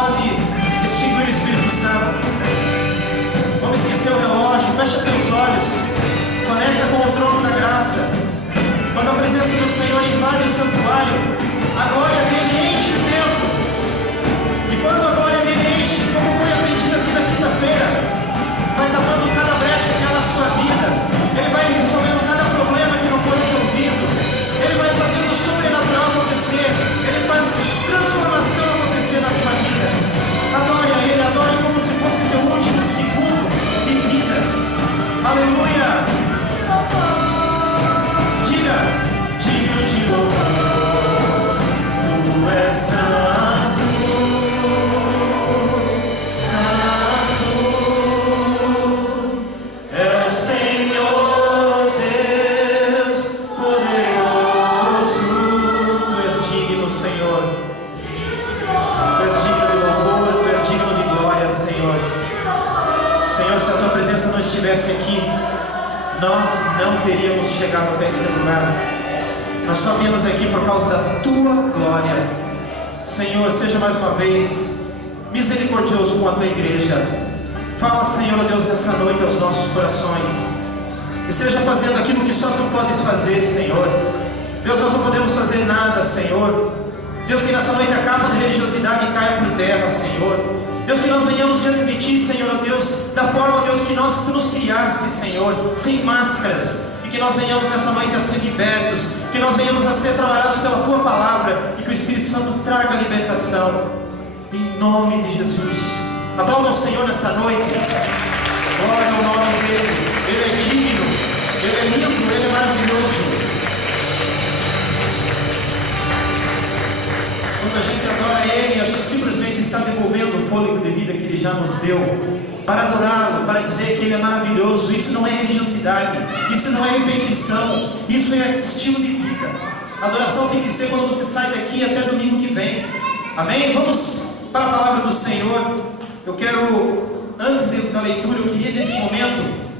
pode extinguir o Espírito Santo. Vamos esquecer o relógio, fecha teus olhos, conecta com o trono da graça. Quando a presença do Senhor invade o santuário, a glória dele enche o templo. E quando a glória dele enche, como foi aprendido aqui na quinta-feira, vai tapando cada brecha que há na sua vida. Ele vai resolvendo cada problema que não foi resolvido. Ele vai fazendo o sobrenatural acontecer. Ele faz transformação acontecer na tua vida. Adore a Ele, adore como se fosse teu último segundo de vida. Aleluia! Diga, digno de louvor, Tu és santo, santo é o Senhor Deus poderoso. Tu és digno, Senhor. Tu és digno de louvor, Tu és digno de glória, Senhor. Senhor, se a Tua presença não estivesse aqui, nós não teríamos chegado até esse lugar. Nós só viemos aqui por causa da Tua glória. Senhor, seja mais uma vez misericordioso com a Tua igreja. Fala, Senhor, Deus, nessa noite aos nossos corações. E seja fazendo aquilo que só Tu podes fazer, Senhor. Deus, nós não podemos fazer nada, Senhor. Deus, que nessa noite a capa de religiosidade caia por terra, Senhor. Deus, que nós venhamos diante de Ti, Senhor, Deus, da forma, Deus, que Tu nos criaste, Senhor, sem máscaras, e que nós venhamos nessa noite a ser libertos, que nós venhamos a ser trabalhados pela Tua palavra, e que o Espírito Santo traga libertação, em nome de Jesus. Aplauda o Senhor nessa noite. Glória ao nome dEle. Ele é digno, Ele é lindo, Ele é maravilhoso. Quando a gente adora Ele, a gente simplesmente está devolvendo o fôlego de vida que Ele já nos deu, para adorá-lo, para dizer que Ele é maravilhoso. Isso não é religiosidade, isso não é repetição, isso é estilo de vida. A adoração tem que ser quando você sai daqui até domingo que vem. Amém? Vamos para a palavra do Senhor. Eu quero, antes da leitura, eu queria nesse momento,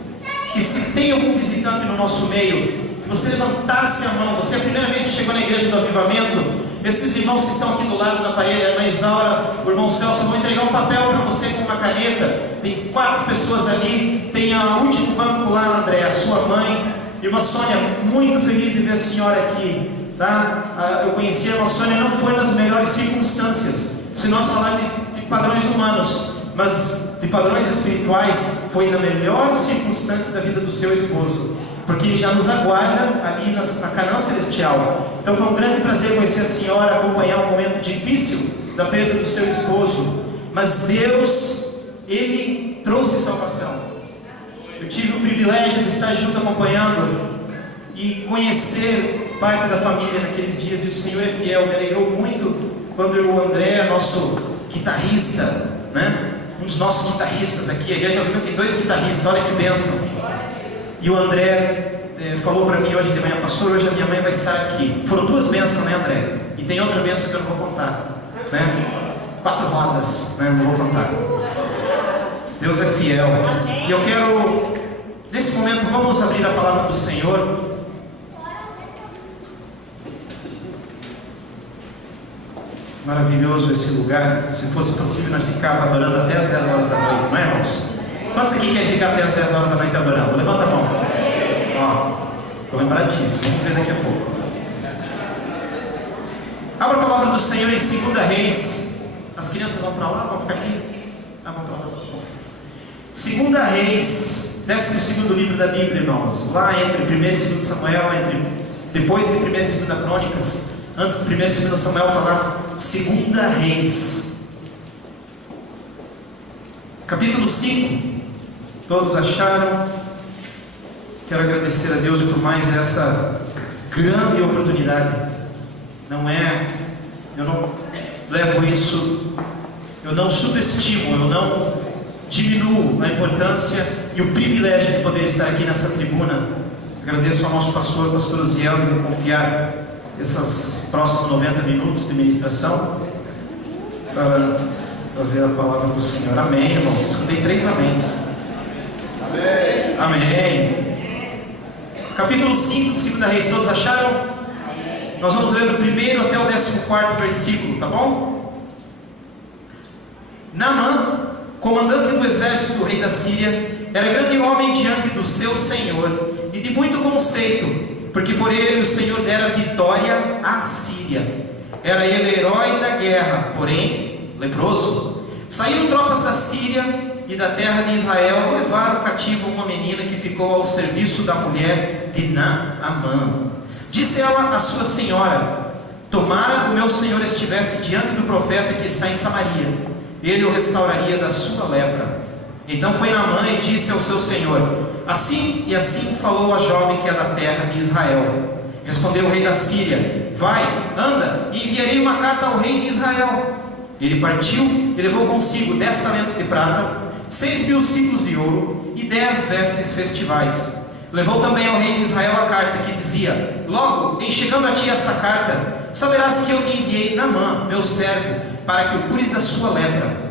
que se tem algum visitante no nosso meio, que você levantasse a mão. Você é a primeira vez que chegou na igreja do avivamento. Esses irmãos que estão aqui do lado na parede, a irmã Isaura, o irmão Celso, vão entregar um papel para você com uma caneta. Tem 4 pessoas ali. Tem a último banco lá, André, a sua mãe. Irmã Sônia, muito feliz de ver a senhora aqui, tá? Eu conheci a irmã Sônia, não foi nas melhores circunstâncias, se nós falarmos de padrões humanos, mas de padrões espirituais, foi na melhor circunstância da vida do seu esposo, porque ele já nos aguarda ali na Canaã Celestial. Então foi um grande prazer conhecer a senhora, acompanhar um momento difícil da perda do seu esposo, mas Deus, Ele trouxe salvação. Eu tive o privilégio de estar junto acompanhando e conhecer parte da família naqueles dias, e o Senhor é fiel. Me alegrou muito quando o André, nosso guitarrista, né? Um dos nossos guitarristas aqui, a igreja viu que tem 2 guitarristas, olha que bênção. E o André falou para mim hoje de manhã: pastor, hoje a minha mãe vai estar aqui. Foram 2 bênçãos, né, André? E tem outra bênção que eu não vou contar, né? 4 rodas, né? Não vou contar. Deus é fiel. E eu quero, nesse momento, vamos abrir a palavra do Senhor. Maravilhoso esse lugar. Se fosse possível, nós ficávamos adorando até as 10 horas da noite, não é, irmãos? Quantos aqui querem ficar até as 10 horas da noite adorando? Levanta a mão. Ó, vou lembrar disso, vamos ver daqui a pouco. Abra a palavra do Senhor em 2 Reis. As crianças vão para lá, vão ficar aqui? Ah, vão para lá. 2 Reis, 12º livro da Bíblia, irmãos. Lá entre 1 e 2 Samuel, depois de 1 e 2 Crônicas, antes de 1 e 2 Samuel, está lá 2 Reis. Capítulo 5. Todos acharam? Quero agradecer a Deus por mais essa grande oportunidade. Eu não levo isso, eu não subestimo, eu não diminuo a importância e o privilégio de poder estar aqui nessa tribuna. Agradeço ao nosso pastor Uziel, por me confiar esses próximos 90 minutos de ministração para trazer a palavra do Senhor. Amém, irmãos. Escutei 3 améns. Amém. Amém. Capítulo 5 de 2 Reis, todos acharam? Amém. Nós vamos ler do 1º até o 14º versículo, tá bom? Naamã, comandante do exército do rei da Síria, era grande homem diante do seu Senhor e de muito conceito, porque por ele o Senhor dera vitória à Síria. Era ele herói da guerra, porém leproso. Saíram tropas da Síria e da terra de Israel, levaram cativo uma menina que ficou ao serviço da mulher de Naamã. Disse ela à sua senhora: tomara o meu senhor estivesse diante do profeta que está em Samaria, ele o restauraria da sua lepra. Então foi Naamã e disse ao seu senhor: assim e assim falou a jovem que é da terra de Israel. Respondeu o rei da Síria: vai, anda, e enviarei uma carta ao rei de Israel. Ele partiu e levou consigo 10 talentos de prata, 6.000 ciclos de ouro e 10 vestes festivais. Levou também ao rei de Israel a carta que dizia: logo, em chegando a ti esta carta, saberás que eu te enviei Naamã, meu servo, para que o cures da sua lepra.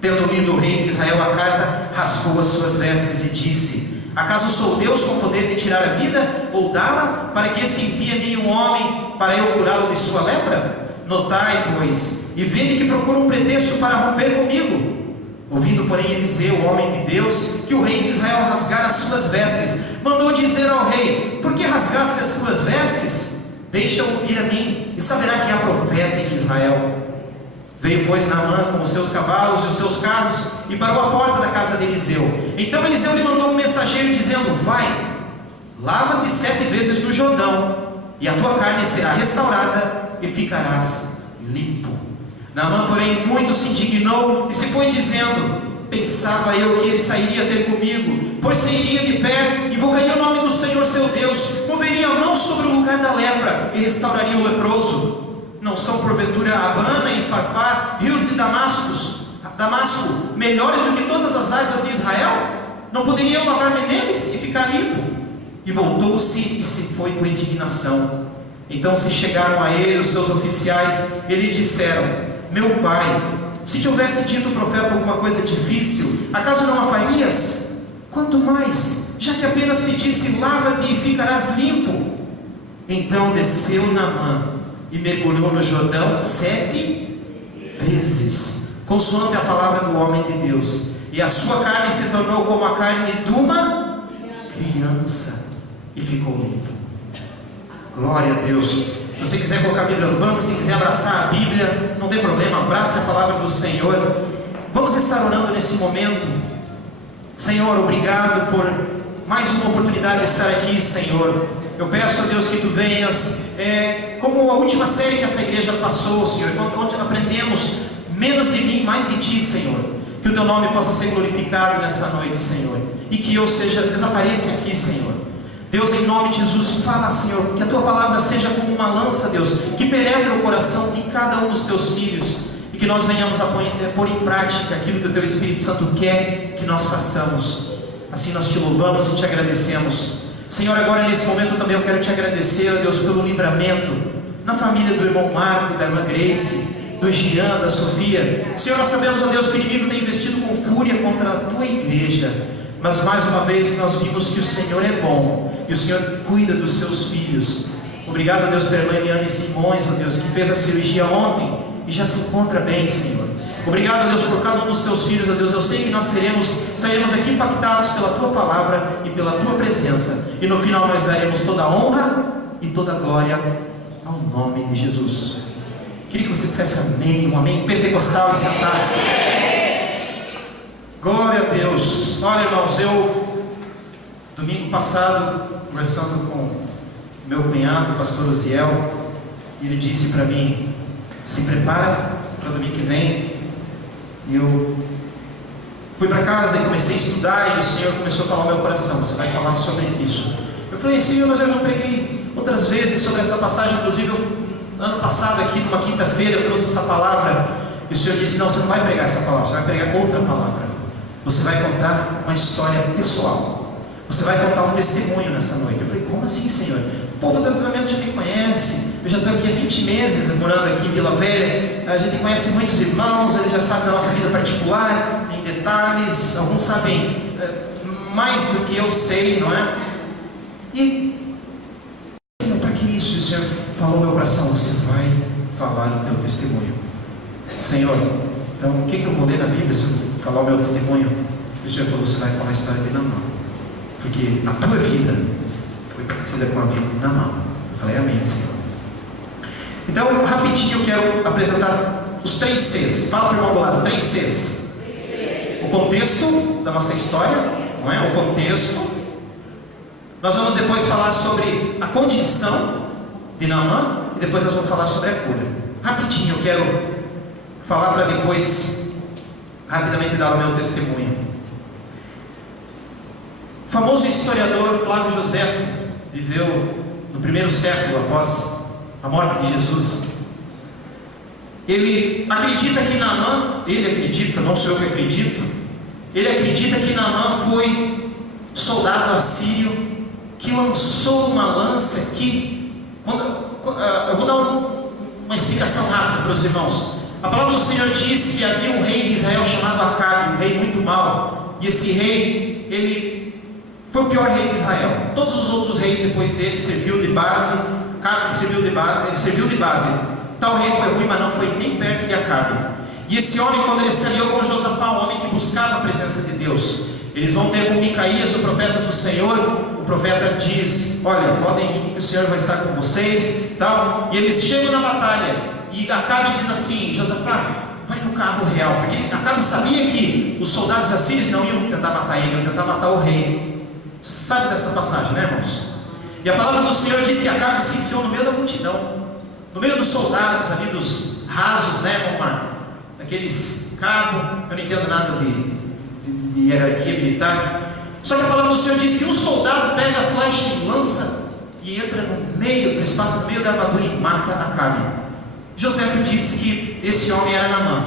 Tendo lido o rei de Israel a carta, rasgou as suas vestes e disse: acaso sou Deus com poder de tirar a vida ou dá-la, para que este envie a mim um homem para eu curá-lo de sua lepra? Notai, pois, e vede que procura um pretexto para romper comigo. Ouvindo, porém, Eliseu, o homem de Deus, que o rei de Israel rasgara as suas vestes, mandou dizer ao rei: por que rasgaste as tuas vestes? Deixa-o vir a mim, e saberá que há profeta em Israel. Veio, pois, Naamã com os seus cavalos e os seus carros, e parou à porta da casa de Eliseu. Então Eliseu lhe mandou um mensageiro, dizendo: vai, lava-te 7 vezes no Jordão, e a tua carne será restaurada, e ficarás limpo. Naamã, porém, muito se indignou, e se foi dizendo: pensava eu que ele sairia ter comigo, pois sairia de pé, invocaria o nome do Senhor seu Deus, moveria a mão sobre o lugar da lepra, e restauraria o leproso. Não são porventura Abana e Farpar, rios de Damasco, melhores do que todas as águas de Israel? Não poderiam lavar-me neles e ficar limpo? E voltou-se e se foi com indignação. Então se chegaram a ele os seus oficiais e lhe disseram: meu pai, se te houvesse dito o profeta alguma coisa difícil, acaso não a farias? Quanto mais, já que apenas te disse: lava-te e ficarás limpo. Então desceu Naamã e mergulhou no Jordão 7 vezes, consoante a palavra do homem de Deus, e a sua carne se tornou como a carne de uma criança, e ficou limpo. Glória a Deus. Se você quiser colocar a Bíblia no banco, se quiser abraçar a Bíblia, não tem problema, abrace a palavra do Senhor. Vamos estar orando nesse momento. Senhor, obrigado por mais uma oportunidade de estar aqui, Senhor. Eu peço a Deus que Tu venhas, como a última série que essa igreja passou, Senhor, onde aprendemos menos de mim, mais de Ti, Senhor. Que o Teu nome possa ser glorificado nessa noite, Senhor, e que eu desapareça aqui, Senhor. Deus, em nome de Jesus, fala, Senhor, que a Tua palavra seja como uma lança, Deus, que penetre o coração de cada um dos Teus filhos, e que nós venhamos a pôr em prática aquilo que o Teu Espírito Santo quer que nós façamos. Assim nós Te louvamos e Te agradecemos. Senhor, agora nesse momento também eu quero Te agradecer, ó Deus, pelo livramento na família do irmão Marco, da irmã Grace, do Jean, da Sofia. Senhor, nós sabemos, ó Deus, que o inimigo tem investido com fúria contra a Tua igreja, mas mais uma vez nós vimos que o Senhor é bom, e o Senhor cuida dos Seus filhos. Obrigado, ó Deus, pela irmã Eliane Simões, ó Deus, que fez a cirurgia ontem, e já se encontra bem, Senhor. Obrigado, Deus, por cada um dos Teus filhos, ó Deus. Eu sei que nós sairemos daqui impactados pela Tua palavra e pela Tua presença, e no final nós daremos toda a honra e toda a glória ao nome de Jesus. Queria que você dissesse amém, um amém pentecostal, e sentasse. Glória a Deus. Olha, irmãos, domingo passado, conversando com meu cunhado, o pastor Oziel, ele disse para mim: se prepara para domingo que vem. E eu fui para casa e comecei a estudar, e o Senhor começou a falar no meu coração: você vai falar sobre isso. Eu falei: Senhor, mas eu não preguei outras vezes sobre essa passagem. Inclusive, ano passado aqui, numa quinta-feira, eu trouxe essa palavra, e o Senhor disse: não, você não vai pregar essa palavra, você vai pregar outra palavra. Você vai contar uma história pessoal, você vai contar um testemunho nessa noite. Eu falei: como assim, Senhor? O povo do avivamento já me conhece, eu já estou aqui há 20 meses morando aqui em Vila Velha, a gente conhece muitos irmãos, eles já sabem da nossa vida particular, em detalhes, alguns sabem mais do que eu sei, não é? E, Senhor, para que isso? O Senhor falou no meu coração: você vai falar o teu testemunho. Senhor, Então, o que eu vou ler na Bíblia se eu falar o meu testemunho? O Senhor falou: você vai falar a história de Naamã, porque a tua vida foi parecida com a vida de Naamã. Eu falei: amém, Senhor. Então, rapidinho eu quero apresentar os 3 Cs. Fala para o irmão do lado: 3 Cs. O contexto da nossa história, não é? O contexto. Nós vamos depois falar sobre a condição de Naamã e depois nós vamos falar sobre a cura. Rapidinho eu quero falar para depois rapidamente dar o meu testemunho. O famoso historiador Flávio Josefo viveu no 1º século após a morte de Jesus. Ele acredita que Naamã, não sou eu que acredito, ele acredita que Naamã foi soldado assírio que lançou uma lança que, eu vou dar uma explicação rápida para os irmãos. A palavra do Senhor diz que havia um rei de Israel chamado Acabe, um rei muito mau, e esse rei, ele foi o pior rei de Israel. Todos os outros reis depois dele serviu de base. Acabe ele serviu de base. Tal rei foi ruim, mas não foi nem perto de Acabe. E esse homem, quando ele se aliou com Josafá, um homem que buscava a presença de Deus, eles vão ter com Micaías, o profeta do Senhor. O profeta diz: olha, podem ir que o Senhor vai estar com vocês, tal. E eles chegam na batalha, e Acabe diz assim: Josafá, vai no carro real, porque Acabe sabia que os soldados assírios não iam tentar matar ele, iam tentar matar o rei. Sabe dessa passagem, né, irmãos? E a palavra do Senhor diz que Acabe se enfiou no meio da multidão, no meio dos soldados ali, dos rasos, né, irmão Marco? Daqueles cabos, eu não entendo nada de hierarquia militar. Só que a palavra do Senhor diz que um soldado pega a flecha e lança e entra no meio, trespassa no meio da armadura e mata Acabe. José disse que esse homem era Naamã.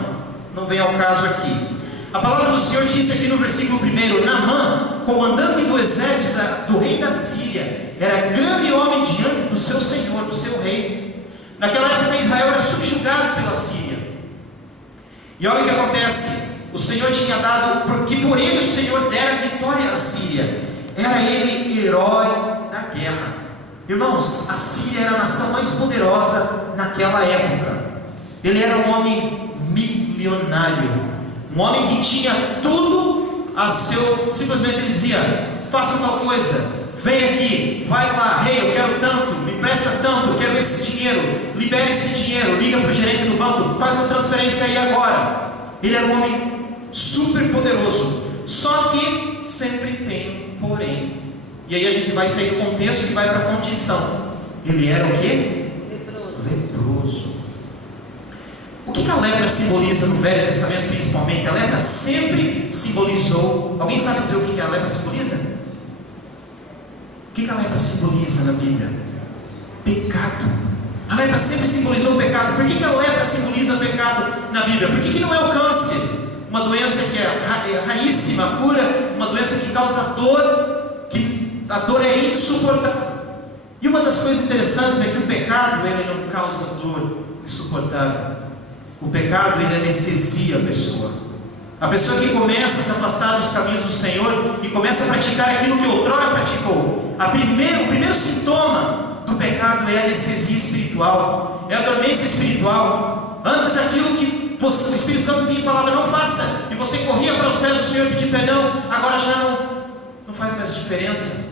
Não vem ao caso aqui. A palavra do Senhor disse aqui no versículo 1: Naamã, comandante do exército do rei da Síria, era grande homem diante do seu senhor, do seu rei. Naquela época Israel era subjugado pela Síria. E olha o que acontece. O Senhor tinha dado, porque por ele o Senhor dera vitória à Síria. Era ele herói da guerra. Irmãos, a Síria era a nação mais poderosa naquela época. Ele era um homem milionário, um homem que tinha tudo a seu. Simplesmente ele dizia: faça tal coisa, vem aqui, vai lá, rei, eu quero tanto, me empresta tanto, eu quero esse dinheiro, libere esse dinheiro, liga para o gerente do banco, faz uma transferência aí agora. Ele era um homem super poderoso. Só que sempre tem um porém. E aí a gente vai sair do contexto e vai para a condição. Ele era o quê? Leproso. O que a lepra simboliza no Velho Testamento principalmente? A lepra sempre simbolizou. Alguém sabe dizer o que a lepra simboliza? O que a lepra simboliza na Bíblia? Pecado. A lepra sempre simbolizou o pecado. Por que a lepra simboliza pecado na Bíblia? Por que não é o câncer? Uma doença que é raríssima, cura, uma doença que causa dor, que a dor é insuportável. E uma das coisas interessantes é que o pecado, ele não causa dor insuportável. O pecado, ele anestesia a pessoa. A pessoa que começa a se afastar dos caminhos do Senhor e começa a praticar aquilo que outrora praticou, o primeiro sintoma do pecado é a anestesia espiritual, é a dormência espiritual. Antes aquilo que o Espírito Santo vinha e falava: não faça, e você corria para os pés do Senhor pedir perdão, agora já não faz mais diferença.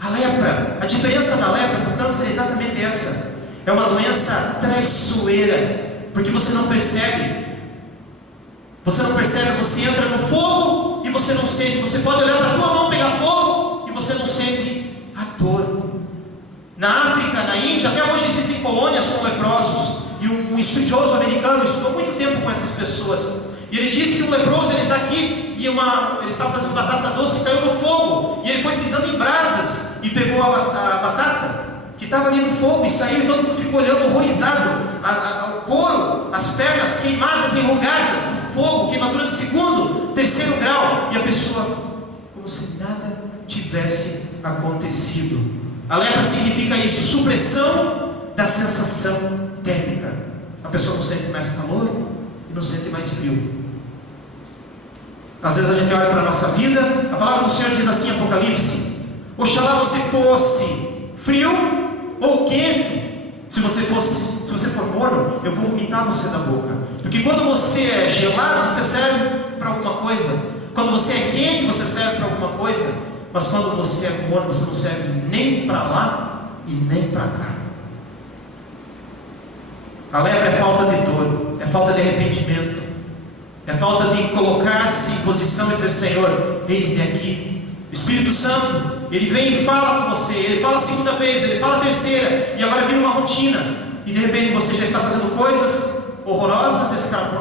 A lepra, a diferença da lepra do câncer é exatamente essa. É uma doença traiçoeira, porque você não percebe. Você entra no fogo e você não sente. Você pode olhar para a tua mão, pegar fogo e você não sente a dor. Na África, na Índia, até hoje existem colônias com leprosos. E um estudioso americano estudou muito tempo com essas pessoas. E ele disse que um leproso, ele está aqui e ele estava fazendo batata doce e caiu no fogo. E ele foi pisando em brasas e pegou a batata que estava ali no fogo e saiu, e todo mundo ficou olhando horrorizado. O couro, as pernas queimadas, enrugadas no fogo, queimadura de 2º, 3º grau. E a pessoa, como se nada tivesse acontecido. A lepra significa isso: supressão da sensação térmica. A pessoa não sente mais calor e não sente mais frio. Às vezes a gente olha para a nossa vida, a palavra do Senhor diz assim em Apocalipse: oxalá você fosse frio ou quente, Se você for morno, eu vou vomitar você da boca. Porque quando você é gelado, você serve para alguma coisa. Quando você é quente, você serve para alguma coisa. Mas quando você é morno, você não serve nem para lá e nem para cá. A lepra é falta de dor, é falta de arrependimento, é falta de colocar-se em posição e dizer: Senhor, eis-me aqui. O Espírito Santo, Ele vem e fala com você. Ele fala a segunda vez, Ele fala a terceira, e agora vira uma rotina. E de repente você já está fazendo coisas horrorosas,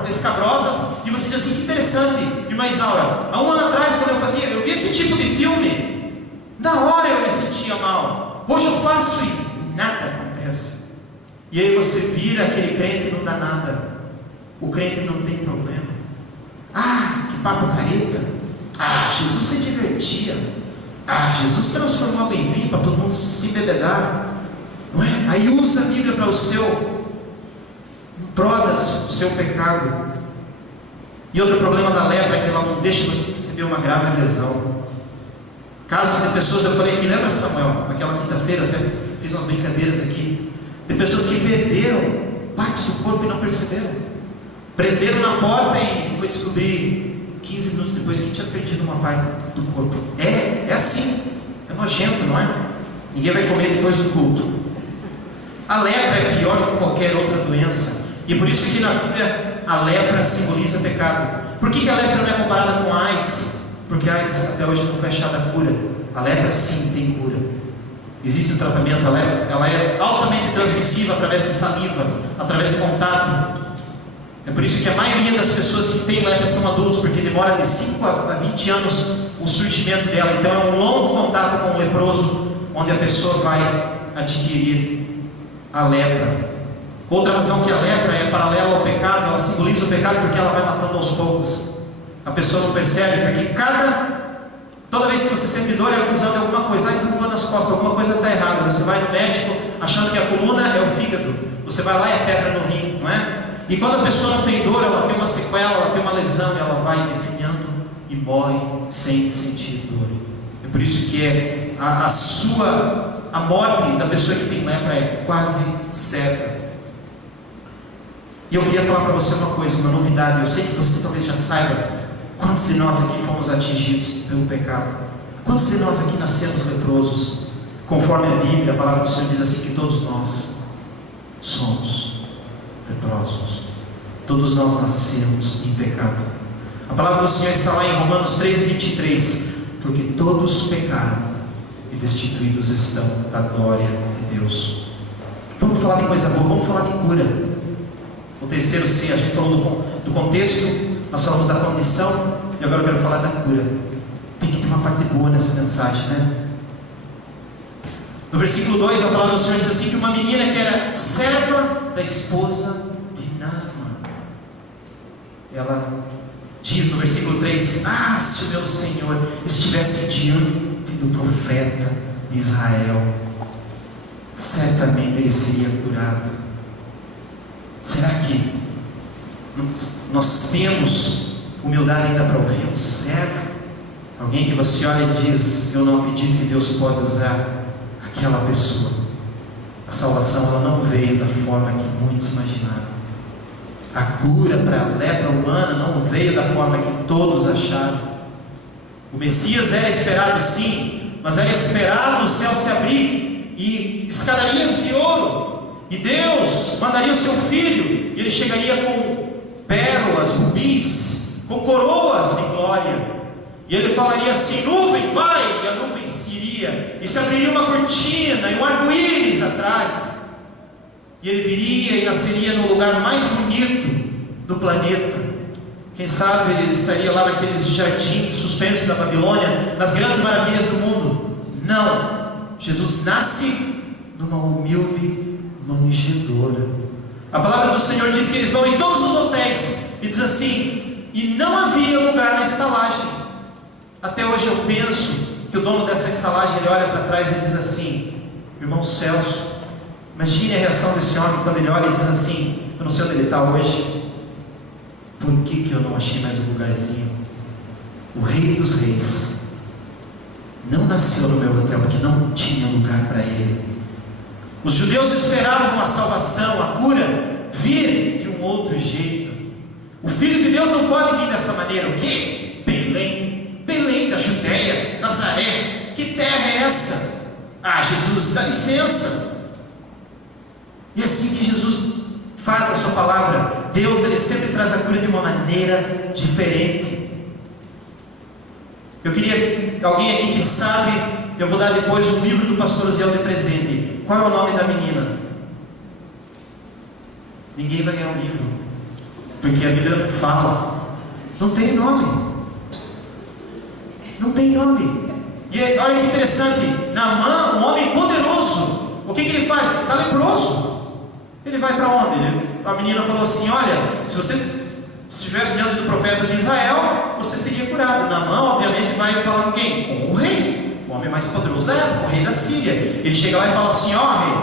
escabrosas, e você diz assim: que interessante, irmã Isaura, há um ano atrás, quando eu vi esse tipo de filme, na hora eu me sentia mal. Hoje eu faço e nada acontece. E aí você vira aquele crente e não dá nada. O crente não tem problema. Ah, que papo careta. Ah, Jesus se divertia. Ah, Jesus transformou água em vinho para todo mundo se bebedar, não é? Aí usa a Bíblia para o seu prodas, o seu pecado. E outro problema da lepra é que ela não deixa você receber uma grave lesão. Casos de pessoas, eu falei aqui, lembra, Samuel, naquela quinta-feira, até fiz umas brincadeiras aqui, de pessoas que perderam partes do corpo e não perceberam. Prenderam na porta e foi descobrir 15 minutos depois que tinha perdido uma parte do corpo. É assim, é nojento, não é? Ninguém vai comer depois do culto. A lepra é pior do que qualquer outra doença, e por isso que na Bíblia a lepra simboliza pecado. Por que a lepra não é comparada com a AIDS? Porque a AIDS até hoje não foi achada a cura. A lepra sim tem cura. Existe um tratamento. A lepra, ela é altamente transmissível através de saliva, através de contato. É por isso que a maioria das pessoas que têm lepra são adultos, porque demora de 5 a 20 anos o surgimento dela. Então é um longo contato com o leproso, onde a pessoa vai adquirir a lepra. Outra razão que a lepra é paralela ao pecado, ela simboliza o pecado porque ela vai matando aos poucos. A pessoa não percebe, porque toda vez que você sente dor, é acusando de alguma coisa. Ai, dor nas costas, alguma coisa está errada. Você vai no médico achando que a coluna é o fígado. Você vai lá e é pedra no rim, não é? E quando a pessoa não tem dor, ela tem uma sequela, ela tem uma lesão, ela vai definhando e morre sem sentir dor. É por isso que a morte da pessoa que tem lepra é quase certa. E eu queria falar para você uma coisa, uma novidade. Eu sei que você talvez já saiba. Quantos de nós aqui fomos atingidos pelo pecado? Quantos de nós aqui nascemos leprosos? Conforme a Bíblia, a palavra do Senhor diz assim, que todos nós somos leprosos. Todos nós nascemos em pecado. A palavra do Senhor está lá em Romanos 3:23. Porque todos pecaram e destituídos estão da glória de Deus. Vamos falar de coisa boa, vamos falar de cura. O terceiro C, a gente falou do contexto, nós falamos da condição, e agora eu quero falar da cura. Tem que ter uma parte boa nessa mensagem, né? No versículo 2, a palavra do Senhor diz assim, que uma menina que era serva da esposa de Naamã, ela diz no versículo 3, se o meu Senhor estivesse diante do profeta de Israel, certamente ele seria curado. Será que nós temos humildade ainda para ouvir um servo? Alguém que você olha e diz, eu não acredito que Deus pode usar aquela pessoa. A salvação ela não veio da forma que muitos imaginaram. A cura para a lepra humana não veio da forma que todos acharam. O Messias era esperado sim, mas era esperado o céu se abrir e escadarias de ouro. E Deus mandaria o seu filho, e ele chegaria com pérolas, rubis, com coroas de glória. E ele falaria assim, nuvem, vai, e a nuvem iria, e se abriria uma cortina, e um arco-íris atrás. E ele viria e nasceria no lugar mais bonito do planeta. Quem sabe ele estaria lá naqueles jardins suspensos da Babilônia, nas grandes maravilhas do mundo. Não, Jesus nasce numa humilde manjedoura. A palavra do Senhor diz que eles vão em todos os hotéis e diz assim, e não havia lugar na estalagem. Até hoje eu penso que o dono dessa estalagem, ele olha para trás e diz assim, irmão Celso, imagine a reação desse homem quando ele olha e diz assim, eu não sei onde ele está hoje, por que eu não achei mais um lugarzinho? O Rei dos Reis não nasceu no meu hotel porque não tinha lugar para ele. Os judeus esperavam a salvação, a cura, vir de um outro jeito. O Filho de Deus não pode vir dessa maneira. O quê? Belém, Belém da Judéia, Nazaré. Que terra é essa? Ah, Jesus, dá licença. E é assim que Jesus faz a sua palavra. Deus, Ele sempre traz a cura de uma maneira diferente. Eu queria, alguém aqui que sabe, eu vou dar depois um livro do pastor Osiel de presente. Qual é o nome da menina? Ninguém vai ganhar um livro, porque a Bíblia não fala. Não tem nome. Não tem nome. E olha que interessante, Naamã, um homem poderoso, o que ele faz? Está leproso. Ele vai para onde? A menina falou assim: olha, se você estivesse diante do profeta de Israel, você seria curado. Naamã, obviamente, vai falar com quem? Com o rei, o homem mais poderoso da época, o rei da Síria. Ele chega lá e fala assim: ó rei,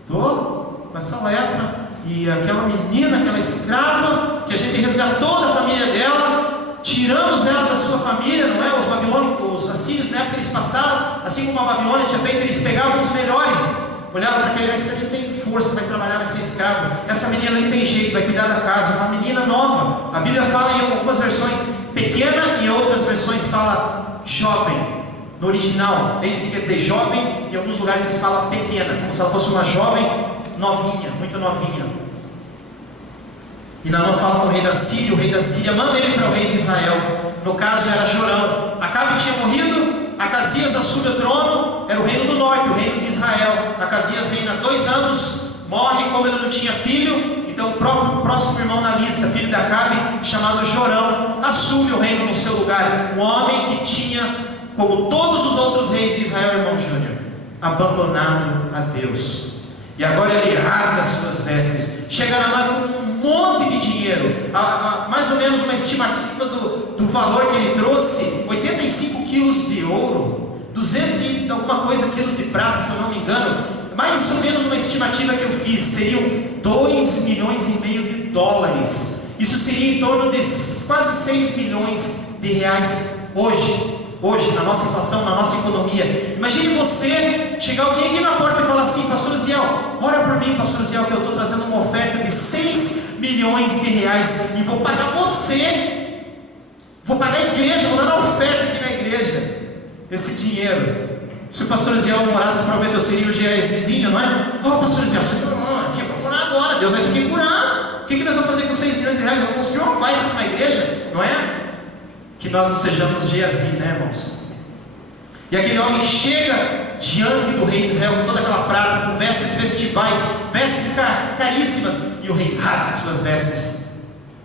estou com essa lepra, e aquela menina, aquela escrava, que a gente resgatou da família dela, tiramos ela da sua família, não é? Os babilônicos, os assírios, na época eles passaram, assim como a Babilônia tinha feito, eles pegavam os melhores, olhavam para aquele: esse aqui tem força, vai trabalhar, vai ser escravo. Essa menina não tem jeito, vai cuidar da casa. Uma menina nova. A Bíblia fala em algumas versões pequena e em outras versões fala jovem. No original, é isso que quer dizer jovem. Em alguns lugares se fala pequena, como se ela fosse uma jovem novinha, muito novinha. E Naamã fala com o rei da Síria. O rei da Síria manda ele para o rei de Israel. No caso era Jorão. Acabe tinha morrido. Acasias assume o trono. Era o reino do norte, o reino de Israel. Acasias reina 2 anos, morre. Como ele não tinha filho, então o próximo irmão na lista, filho de Acabe, chamado Jorão, assume o reino no seu lugar. Um homem que tinha, como todos os outros reis de Israel, irmão Júnior, abandonado a Deus. E agora ele rasga as suas vestes. Chega na mão com um monte de dinheiro, mais ou menos uma estimativa do valor que ele trouxe: 85 quilos de ouro, 200 e alguma coisa quilos de prata, se eu não me engano. Mais ou menos uma estimativa que eu fiz, seriam 2,5 milhões de dólares. Isso seria em torno de quase 6 milhões de reais hoje, na nossa inflação, na nossa economia. Imagine você chegar alguém aqui na porta e falar assim: pastor Osiel, ora por mim, pastor Osiel, que eu estou trazendo uma oferta de 6 milhões de reais e vou pagar você, vou pagar a igreja, vou dar na oferta aqui na igreja esse dinheiro. Se o pastor Osiel morasse, provavelmente eu seria o GSzinho, não é? Pastor Osiel, você aqui é para morar agora, Deus vai ter que curar. O que nós vamos fazer com 6 milhões de reais? Vamos construir uma baita numa igreja, não é? Que nós não sejamos GSzinho, né, irmãos? E aquele homem chega diante do rei de Israel com toda aquela prata, com vestes festivais, vestes caríssimas, e o rei rasga as suas vestes.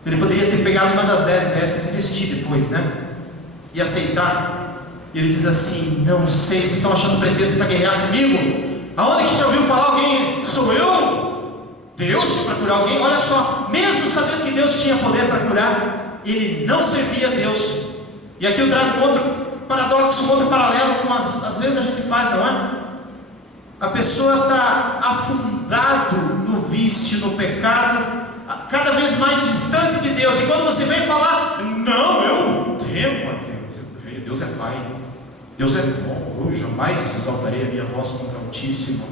Ele poderia ter pegado uma das 10 vestes e vestir depois, né? E aceitar. E ele diz assim: não sei, vocês estão achando pretexto para guerrear comigo? Aonde que já ouviu falar alguém? Sou eu? Deus para curar alguém? Olha só, mesmo sabendo que Deus tinha poder para curar, ele não servia a Deus. E aqui eu trago um outro paradoxo, um outro paralelo, como às vezes a gente faz, não é? A pessoa está afundado no vício, no pecado, cada vez mais distante de Deus. E quando você vem falar: não, eu temo a Deus, Deus é Pai, Deus é bom, eu jamais exaltarei a minha voz contra o Altíssimo.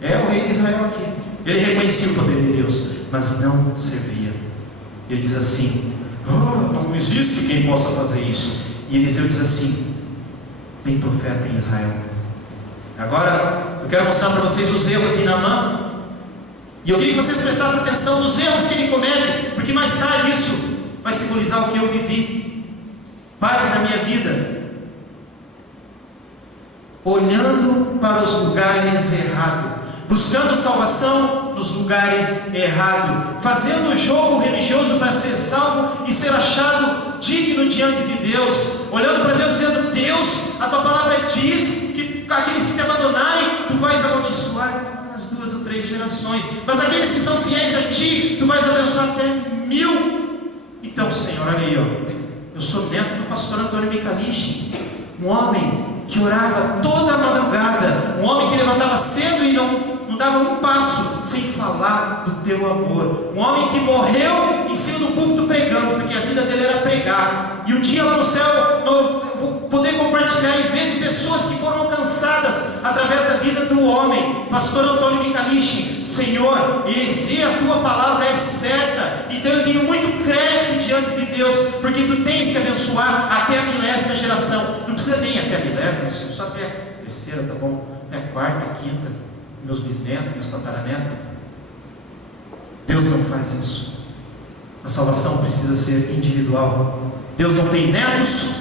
É o rei de Israel aqui. Ele reconhecia o poder de Deus, mas não servia. Ele diz assim: não existe quem possa fazer isso. E Eliseu diz assim: tem profeta em Israel. Agora eu quero mostrar para vocês os erros de Naamã. E eu queria que vocês prestassem atenção nos erros que ele comete, porque mais tarde isso vai simbolizar o que eu vivi, parte da minha vida, olhando para os lugares errados, buscando salvação nos lugares errados, fazendo jogo religioso para ser salvo e ser achado digno diante de Deus, olhando para Deus dizendo: Deus, a tua palavra diz que aqueles que te abandonarem, tu vais amaldiçoar as 2 ou 3 gerações, mas aqueles que são fiéis a ti, tu vais abençoar até 1000. Então, Senhor, olha aí, eu sou neto do pastor Antônio Micalichi, um homem que orava toda a madrugada, um homem que levantava cedo e não dava um passo sem falar do teu amor, um homem que morreu em cima do púlpito pregando, porque a vida dele era pregar. E um dia lá no céu eu vou poder compartilhar olhar e ver de pessoas que foram alcançadas através da vida do homem. Pastor Antônio Micalichi, Senhor, e se a tua palavra é certa, então eu tenho muito crédito diante de Deus, porque tu tens que abençoar até a 1000ª geração. Não precisa nem até a 1000ª, só até a 3ª, tá bom? Até a 4ª, 5ª, meus bisnetos, meus tataranetos. Deus não faz isso. A salvação precisa ser individual. Deus não tem netos,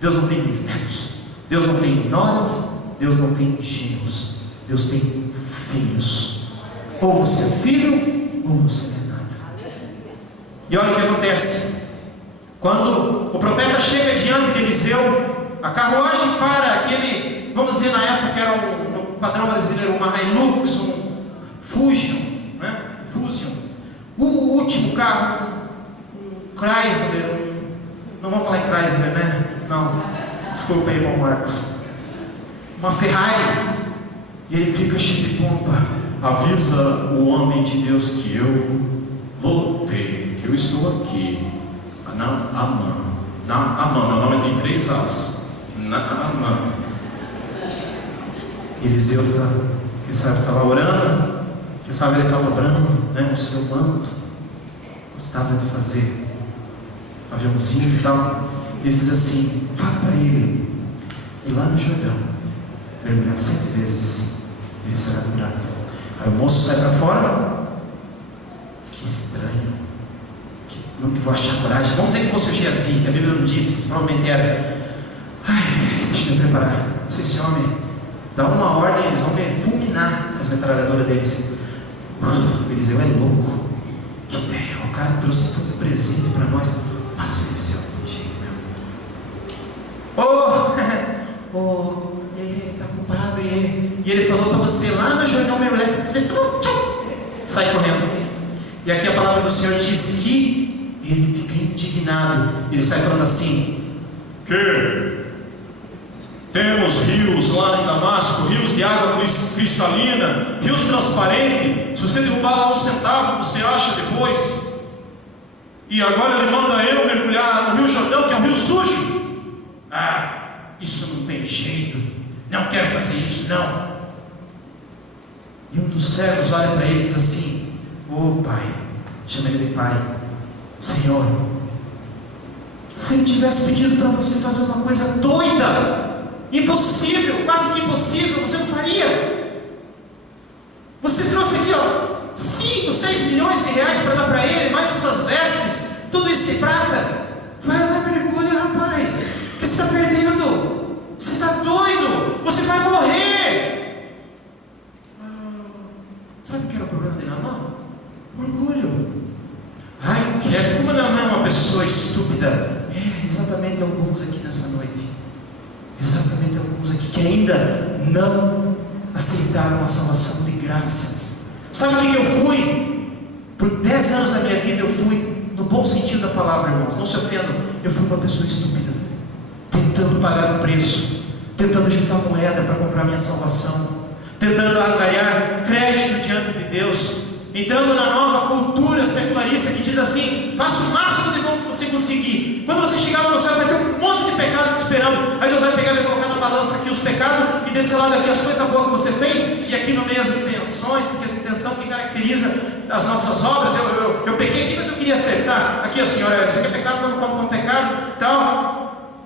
Deus não tem bisnetos, Deus não tem noras, Deus não tem genros, Deus tem filhos. Ou você é filho, ou você não é nada. E olha o que acontece. Quando o profeta chega diante de Eliseu, a carruagem para aquele, vamos dizer na época que era um padrão brasileiro, uma Hilux, um Fusion, né? Fusion. O último carro, um Chrysler, não vamos falar em Chrysler, né? Não, desculpa aí, irmão Marcos. Uma Ferrari. E ele fica cheio de pompa. Avisa o homem de Deus que eu voltei, que eu estou aqui. Naamã, meu nome tem 3 As. Naamã. Eliseu quem sabe estava orando, quem sabe ele estava dobrando, né, o seu manto. Gostava de fazer aviãozinho e tal. Ele diz assim: fala para ele, e lá no Jordão, mergulhar 7 vezes, ele será curado. Aí o moço sai para fora. Que estranho, não que vou achar coragem. Vamos dizer que fosse o Geazi, que a Bíblia não disse, mas provavelmente era. Ai, deixa eu me preparar. Se esse homem dá uma ordem, eles vão me fulminar as metralhadoras deles. O Eliseu é louco. Que ideia, o cara trouxe todo presente para nós. Mas o Eliseu tem jeito mesmo. Tá culpado, e ele falou para você lá no Jordão mergulhar, sai correndo. E aqui a palavra do Senhor diz que ele fica indignado. Ele sai falando assim: que temos rios lá em Damasco, rios de água cristalina, rios transparentes. Se você derrubar lá 1 centavo, você acha depois. E agora ele manda eu mergulhar no Rio Jordão, que é um rio sujo. Isso não tem jeito, não quero fazer isso não. E um dos servos olha para ele e diz assim: pai, chama ele de pai, Senhor, se ele tivesse pedido para você fazer uma coisa doida, impossível, quase que impossível, você não faria. Você trouxe aqui 5, 6 milhões de reais para dar para ele, mais essas vestes, tudo isso de prata. Vai lá, mergulha, rapaz, que você está perdendo. Você está doido, você vai morrer. Sabe o que era o problema de Naamã? Orgulho. Ai, credo, como Naamã é uma pessoa estúpida. Exatamente alguns aqui nessa noite. Exatamente alguns aqui que ainda não aceitaram a salvação de graça. Sabe o que eu fui? Por 10 anos da minha vida eu fui, no bom sentido da palavra, irmãos, não se ofendam, eu fui uma pessoa estúpida, tentando pagar o preço, tentando juntar moeda para comprar minha salvação, tentando angariar crédito diante de Deus, entrando na nova cultura secularista que diz assim: faça o máximo de bom que você conseguir. Quando você chegar no processo, vai ter um monte de pecado te esperando. Aí Deus vai pegar e vai colocar na balança aqui os pecados, e desse lado aqui as coisas boas que você fez, e aqui no meio as intenções, porque essa intenção que caracteriza as nossas obras. Eu pequei aqui, mas eu queria acertar. Aqui a senhora, isso aqui é pecado, quando como com pecado, tal.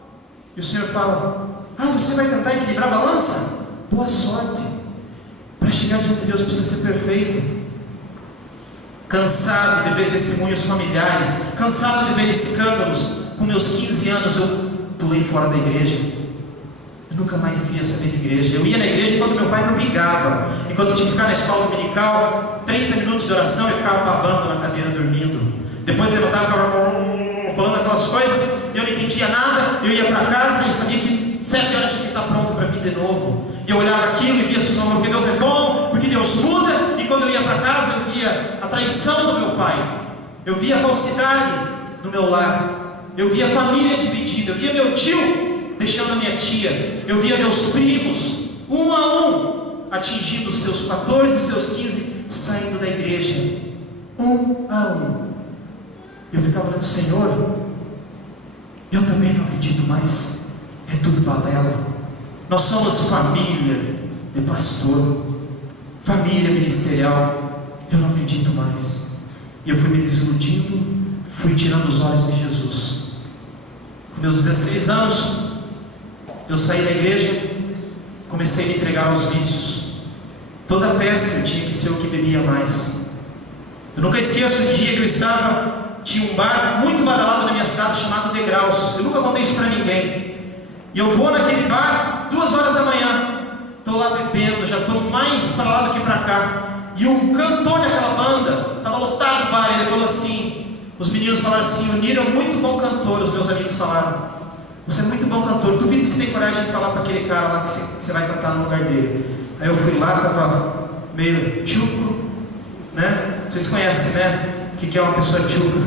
E o Senhor fala: você vai tentar equilibrar a balança? Boa sorte. Para chegar diante de Deus precisa ser perfeito. Cansado de ver testemunhos familiares, cansado de ver escândalos. Com meus 15 anos eu pulei fora da igreja. Eu nunca mais queria saber de igreja. Eu ia na igreja quando meu pai me obrigava. E quando eu tinha que ficar na escola dominical, 30 minutos de oração, eu ficava babando na cadeira dormindo. Depois levantava, ficava falando aquelas coisas, eu não entendia nada. Eu ia para casa e sabia que 7 horas tinha que estar pronto para vir de novo. E eu olhava aquilo e via as pessoas falando: porque Deus é bom, porque Deus muda. E quando eu ia para casa, eu via a traição do meu pai, eu via a falsidade no meu lar, eu via a família dividida, eu via meu tio deixando a minha tia, eu via meus primos, um a um, atingindo seus 14, seus 15, saindo da igreja, um a um. Eu ficava olhando: Senhor, eu também não acredito mais, é tudo balela. Nós somos família de pastor, família ministerial. Eu não acredito mais. E eu fui me desiludindo, fui tirando os olhos de Jesus. Com meus 16 anos, eu saí da igreja, comecei a me entregar aos vícios. Toda festa tinha que ser o que bebia mais. Eu nunca esqueço o dia que eu estava, tinha um bar muito badalado na minha cidade chamado Degraus. Eu nunca contei isso para ninguém. E eu vou naquele bar 2 horas da manhã. Estou lá bebendo, já estou mais para lá do que para cá. E o cantor daquela banda, estava lotado o bar, ele falou assim, os meninos falaram assim: o Niro é um muito bom cantor. Os meus amigos falaram: você é muito bom cantor, duvido que você tem coragem de falar para aquele cara lá que você vai cantar no lugar dele. Aí eu fui lá, estava meio chucro, né? Vocês conhecem, né? O que é uma pessoa chucra?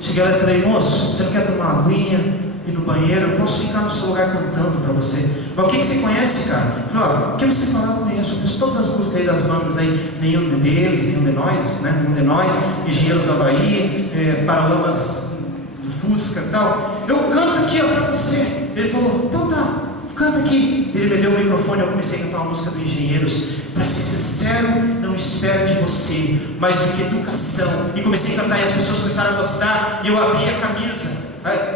Cheguei lá e falei: moço, você não quer tomar uma aguinha, ir no banheiro? Eu posso ficar no seu lugar cantando para você. Mas o que você conhece, cara? Eu falei: ó, o que você fala? Eu conheço todas as músicas aí das bandas aí, nenhum deles, nenhum de nós, né? Nenhum de nós, Engenheiros do Havaí, Paralamas do Fusca e tal. Eu canto aqui, ó, para você. Ele falou: então tá, canta aqui. Ele me deu o microfone, eu comecei a cantar uma música do Engenheiros. Para ser sincero, não espero de você mais do que educação. E comecei a cantar e as pessoas começaram a gostar. E eu abri a camisa.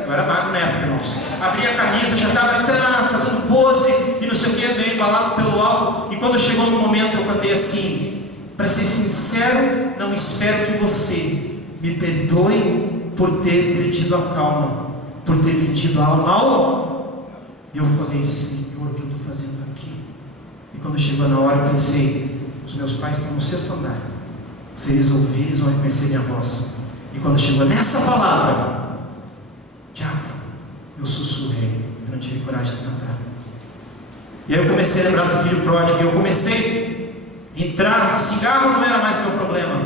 Eu era magro na época, irmãos. Abri a camisa, já estava fazendo pose e não sei o que, meio embalado pelo álcool. E quando chegou no momento, eu cantei assim: para ser sincero, não espero que você me perdoe por ter perdido a calma, por ter vendido a alma ao. E eu falei: Senhor, o que eu estou fazendo aqui? E quando chegou na hora, eu pensei: os meus pais estão no 6º andar. Se eles ouvirem, eles vão reconhecer minha voz. E quando chegou nessa palavra, diabo, eu sussurrei, eu não tive coragem de cantar. E aí eu comecei a lembrar do filho pródigo, e eu comecei a entrar. Cigarro não era mais meu problema.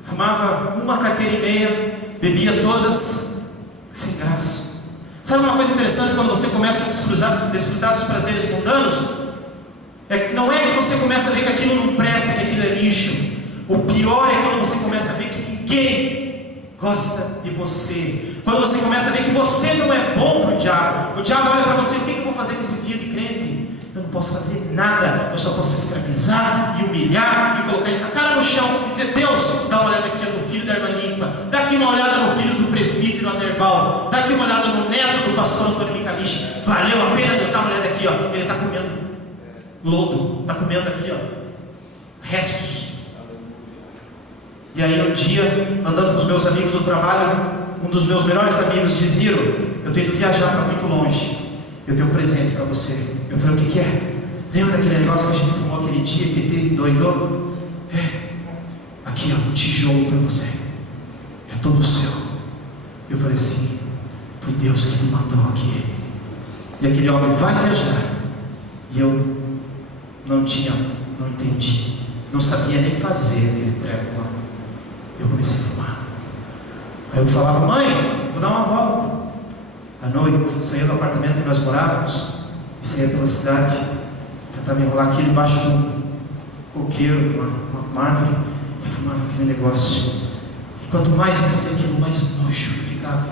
Fumava 1 carteira e meia, bebia todas, sem graça. Sabe uma coisa interessante quando você começa a desfrutar dos prazeres mundanos? Não é que você começa a ver que aquilo não presta, que aquilo é lixo. O pior é quando você começa a ver que ninguém gosta de você. Quando você começa a ver que você não é bom para o diabo. O diabo olha para você: o que eu vou fazer nesse dia de crente? Eu não posso fazer nada. Eu só posso escravizar e humilhar e colocar ele com a cara no chão e dizer: Deus, dá uma olhada aqui no filho da irmã Ninfa, dá aqui uma olhada no filho do presbítero Aderbal, dá aqui uma olhada no neto do pastor Antônio Micalichi. Valeu a pena, Deus, dá uma olhada aqui, ó. Ele está comendo lodo, está comendo aqui, ó, restos. E aí um dia, andando com os meus amigos do trabalho, um dos meus melhores amigos diz: Niro, eu tenho que viajar para muito longe, eu tenho um presente para você. Eu falei: o que é? Lembra daquele negócio que a gente fumou aquele dia, que te doidou? Aqui ó, um tijolo para você, é todo seu. Eu falei assim: foi Deus que me mandou aqui. E aquele homem vai viajar. E eu não entendi, não sabia nem fazer aquele treco lá. Eu comecei a fumar. Aí eu falava: mãe, vou dar uma volta. À noite, saía do apartamento que nós morávamos e saía pela cidade, tentava enrolar aqui debaixo de um coqueiro, uma árvore, e fumava aquele negócio. E quanto mais eu fazia aquilo, mais nojo eu ficava,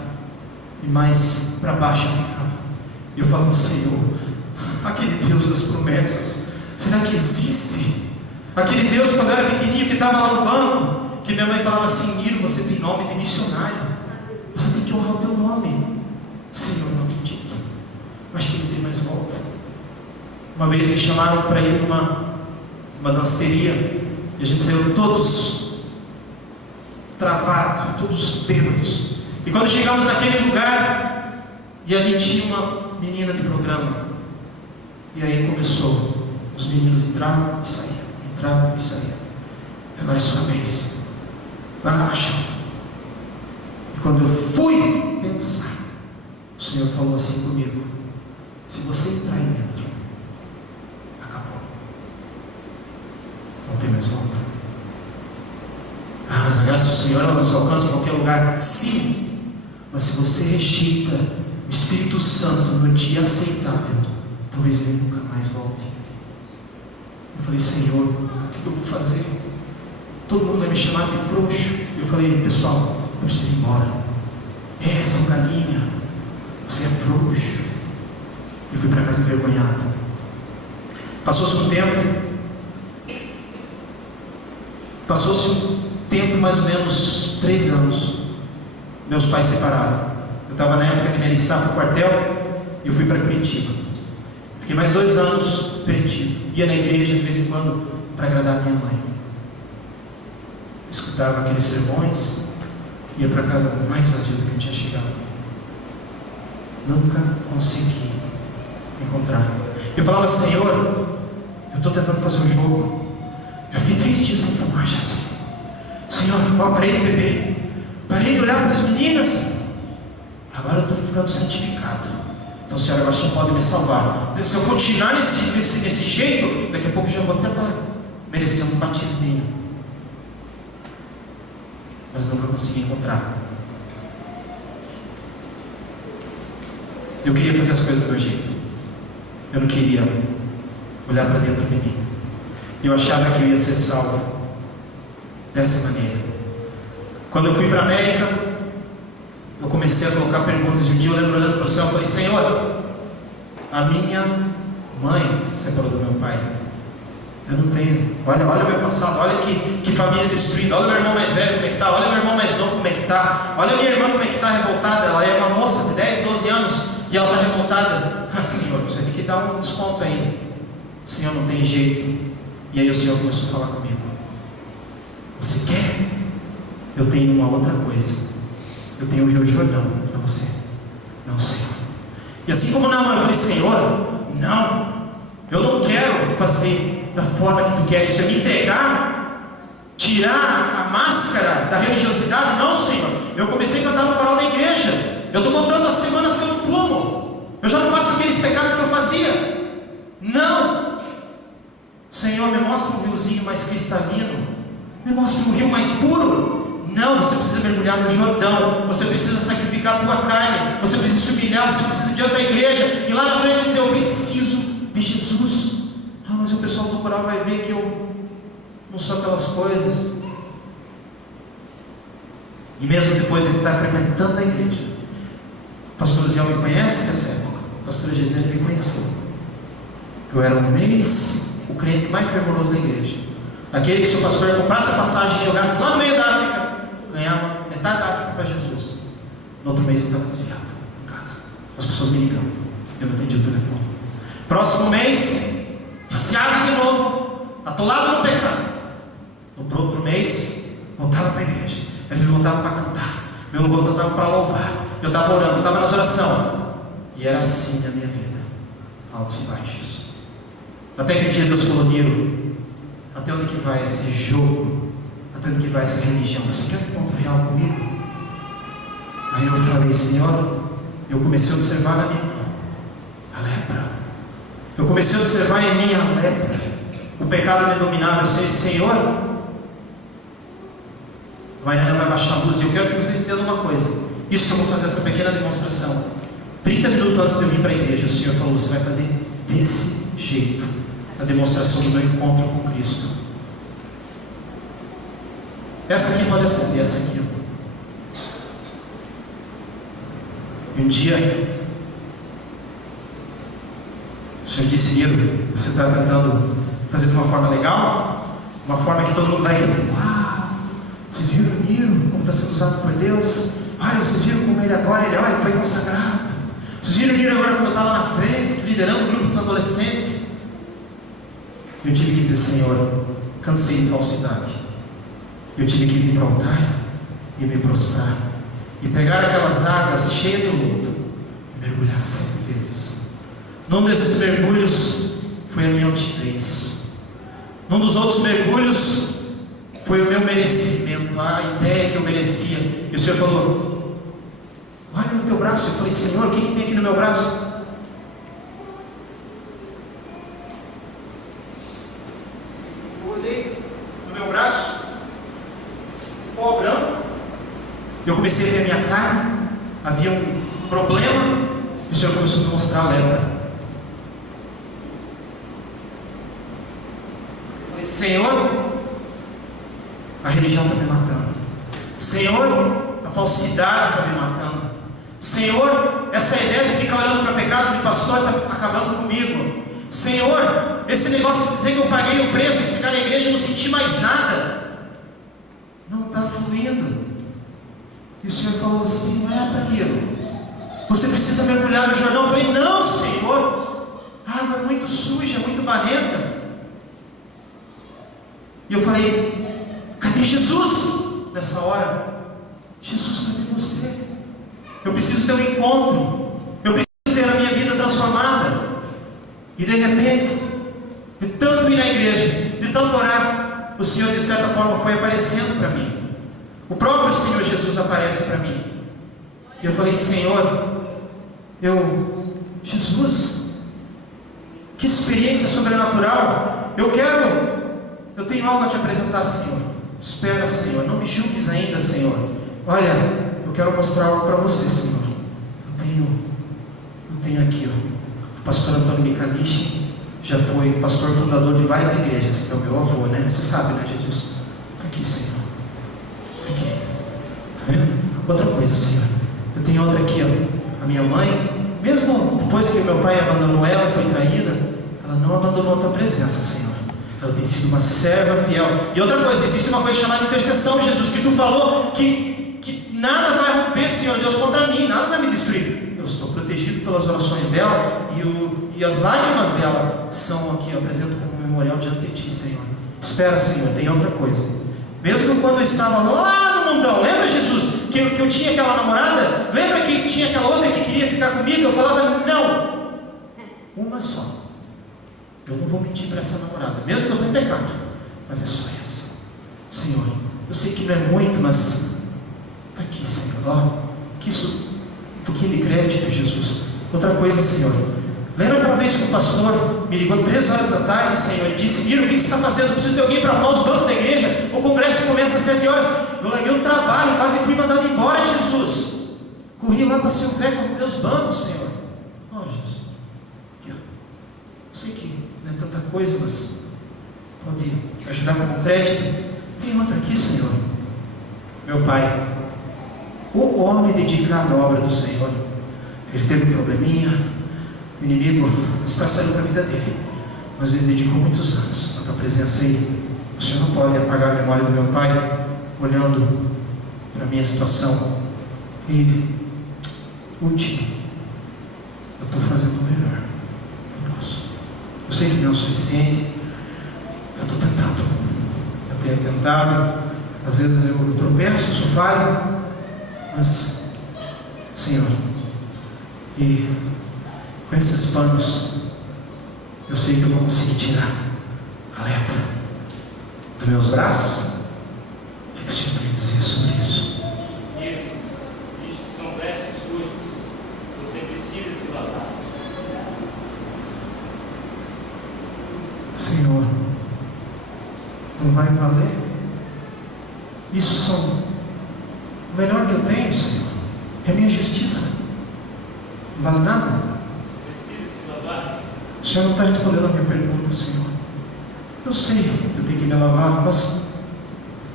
e mais para baixo eu ficava. E eu falava: Senhor, aquele Deus das promessas, será que existe? Aquele Deus, quando eu era pequenininho, que estava lá no banco, que minha mãe falava assim: Niro, você tem nome de missionário, você tem que honrar o teu nome. Senhor, eu não acredito, acho que não tem mais volta. Uma vez me chamaram para ir numa danceteria, e a gente saiu todos travados, todos bêbados. E quando chegamos naquele lugar, e ali tinha uma menina de programa, e aí começou, os meninos entravam e saíam. Agora é sua vez. Relaxa. E quando eu fui pensar, o Senhor falou assim comigo: se você entrar aí dentro, acabou, não tem mais volta. Mas a graça do Senhor, ela nos alcança em qualquer lugar. Sim, mas se você rejeita o Espírito Santo no dia aceitável, talvez ele nunca mais volte. Eu falei: Senhor, o que eu vou fazer? Todo mundo vai me chamar de frouxo. Eu falei: pessoal, eu preciso ir embora. Seu galinha, você é frouxo. Eu fui para casa envergonhado. Passou-se um tempo, mais ou menos 3 anos. Meus pais se separaram. Eu estava na época de me alistar para o quartel e eu fui para Curitiba. Fiquei mais 2 anos perdido. Ia na igreja de vez em quando para agradar minha mãe. Escutava aqueles sermões, ia para casa mais vazio do que eu tinha chegado. Nunca consegui encontrar. Eu falava: Senhor, eu estou tentando fazer um jogo. Eu fiquei 3 dias sem fumar já, Senhor, eu parei de beber, parei de olhar para as meninas. Agora eu estou ficando santificado. Então, Senhor, agora só pode me salvar. Se eu continuar nesse jeito, daqui a pouco eu já vou tentar merecer um batisminho. Mas nunca consegui encontrar. Eu queria fazer as coisas do meu jeito. Eu não queria olhar para dentro de mim. Eu achava que eu ia ser salvo dessa maneira. Quando eu fui para a América, eu comecei a colocar perguntas. E um dia eu lembro, olhando para o céu, eu falei: Senhor, a minha mãe separou do meu pai. Eu não tenho. Olha o meu passado. Olha que família destruída. Olha o meu irmão mais velho como é que está. Olha o meu irmão mais novo como é que está. Olha a minha irmã como é que está revoltada. Ela é uma moça de 10, 12 anos e ela está revoltada. Senhor, você tem que dar um desconto aí. Senhor, não tem jeito. E aí o Senhor começou a falar comigo: você quer? Eu tenho uma outra coisa. Eu tenho o Rio Jordão para você. Não, Senhor. E assim como na mãe eu falei: Senhor, não, eu não quero fazer da forma que tu queres. Se eu me entregar, tirar a máscara da religiosidade, não, Senhor. Eu comecei a cantar no coral da igreja. Eu estou contando as semanas que eu não fumo. Eu já não faço aqueles pecados que eu fazia. Não, Senhor, me mostra um riozinho mais cristalino, me mostra um rio mais puro. Não, você precisa mergulhar no Jordão. Você precisa sacrificar a tua carne. Você precisa se humilhar. Você precisa ir diante da igreja e lá na frente dizer: eu preciso de Jesus. Mas o pessoal do coral vai ver que eu não sou aquelas coisas. E mesmo depois de estar frequentando a igreja, o pastor Ziel me conhece nessa época. A pastora Gisele me conheceu. Eu era um mês o crente mais fervoroso da igreja. Aquele que, se o pastor comprasse a passagem e jogasse lá no meio da África, ganhava metade da África para Jesus. No outro mês eu estava desviado em casa. As pessoas me ligando. Eu não atendi o telefone. Próximo mês, viciado de novo, atolado no pecado. No outro mês, voltava para a igreja. Aí eu voltava para cantar. Meu lugar voltava para louvar. Eu estava orando, eu estava nas orações. E era assim a minha vida. Altos e baixos. Até que um dia Deus falou: Niro, até onde que vai esse jogo? Até onde que vai essa religião? Você quer um encontro real comigo? Aí eu falei: Senhor, eu comecei a observar na minha mão a lepra. Eu comecei a observar em mim a lepra. O pecado me dominava. Eu sei: Senhor, a Mariana vai baixar a luz. E eu quero que você entenda uma coisa. Isso que eu vou fazer, essa pequena demonstração, 30 minutos antes de eu vir para a igreja, o Senhor falou: você vai fazer desse jeito a demonstração do meu encontro com Cristo. Essa aqui pode acender, essa aqui. E um dia o Senhor disse: Niro, você está tentando fazer de uma forma legal, uma forma que todo mundo vai: uau, vocês viram o Niro, como está sendo usado por Deus? Olha, vocês viram como ele agora, ele foi consagrado. Vocês viram o Niro agora como está lá na frente, liderando um grupo dos adolescentes. Eu tive que dizer: Senhor, cansei de falsidade. Eu tive que vir para o altar e me prostrar e pegar aquelas águas cheias de lodo e mergulhar 7 vezes. Num desses mergulhos foi a minha altivez. Num dos outros mergulhos foi o meu merecimento, a ideia que eu merecia. E o Senhor falou: olha no teu braço. Eu falei: Senhor, o que tem aqui no meu braço? Eu olhei no meu braço, pó branco. Eu comecei a ver a minha carne. Havia um problema. E o Senhor começou a me mostrar a lepra. Senhor, a religião está me matando. Senhor, a falsidade está me matando. Senhor, essa ideia de ficar olhando para o pecado de pastor está acabando comigo. Senhor, esse negócio de dizer que eu paguei o preço de ficar na igreja e não senti mais nada, não está fluindo. E o Senhor falou assim: não é para aquilo, você precisa mergulhar no Jordão. Eu falei: não, Senhor, a água é muito suja, muito barrenta. E eu falei: cadê Jesus? Nessa hora, Jesus, cadê você? Eu preciso ter um encontro, eu preciso ter a minha vida transformada. E de repente, de tanto ir na igreja, de tanto orar, o Senhor de certa forma foi aparecendo para mim. O próprio Senhor Jesus aparece para mim. E eu falei: Senhor, Jesus, que experiência sobrenatural. Eu tenho algo a te apresentar, Senhor. Espera, Senhor, não me julgues ainda, Senhor. Olha, eu quero mostrar algo para você, Senhor. Eu tenho aqui, ó. O pastor Antônio Micalichi já foi pastor fundador de várias igrejas. É o meu avô, né? Você sabe, né, Jesus? Aqui, Senhor. Aqui. Tá vendo? Outra coisa, Senhor. Eu tenho outra aqui, ó. A minha mãe, mesmo depois que meu pai abandonou ela, foi traída, ela não abandonou a tua presença, Senhor. Ela tem sido uma serva fiel. E outra coisa, existe uma coisa chamada intercessão, Jesus, que tu falou que nada vai romper, Senhor Deus, contra mim, nada vai me destruir. Eu estou protegido pelas orações dela, e as lágrimas dela são aqui, eu apresento como memorial diante de ti, Senhor. Espera, Senhor, tem outra coisa. Mesmo quando eu estava lá no mundão, lembra, Jesus, que eu tinha aquela namorada? Lembra que tinha aquela outra que queria ficar comigo? Eu falava: não, uma só. Eu não vou mentir para essa namorada, mesmo que eu estou em pecado, mas é só essa. Senhor, eu sei que não é muito, mas está aqui, Senhor, ó, que isso, um pouquinho de crédito, Jesus. Outra coisa, Senhor, lembra aquela vez que o pastor me ligou 3 horas da tarde, Senhor, e disse: Miro, o que você está fazendo? Eu preciso de alguém para arrumar os bancos da igreja, o congresso começa às 7 horas. Eu larguei o trabalho, quase fui mandado embora, Jesus. Corri lá para Silvé com os meus bancos, Senhor. Ó, Jesus, aqui, ó. Eu sei que não é tanta coisa, mas pode ajudar com crédito. Tem outra aqui, Senhor. Meu pai, o homem dedicado à obra do Senhor, ele teve um probleminha, o inimigo está saindo da vida dele, mas ele dedicou muitos anos na tua presença aí. O Senhor não pode apagar a memória do meu pai, olhando para a minha situação. E último, eu estou fazendo o melhor. Eu sei que não é o suficiente. Eu estou tentando. Eu tenho tentado. Às vezes eu tropeço, sou falho, mas, Senhor, e com esses panos, eu sei que eu vou conseguir tirar a lepra dos meus braços. O que o Senhor tem a dizer sobre isso? Isso são vestes sujas. Você precisa se lavar. Senhor, não vai valer? Isso são o melhor que eu tenho, Senhor. É a minha justiça. Não vale nada. Você precisa se lavar. O Senhor não está respondendo a minha pergunta, Senhor. Eu sei que eu tenho que me lavar, mas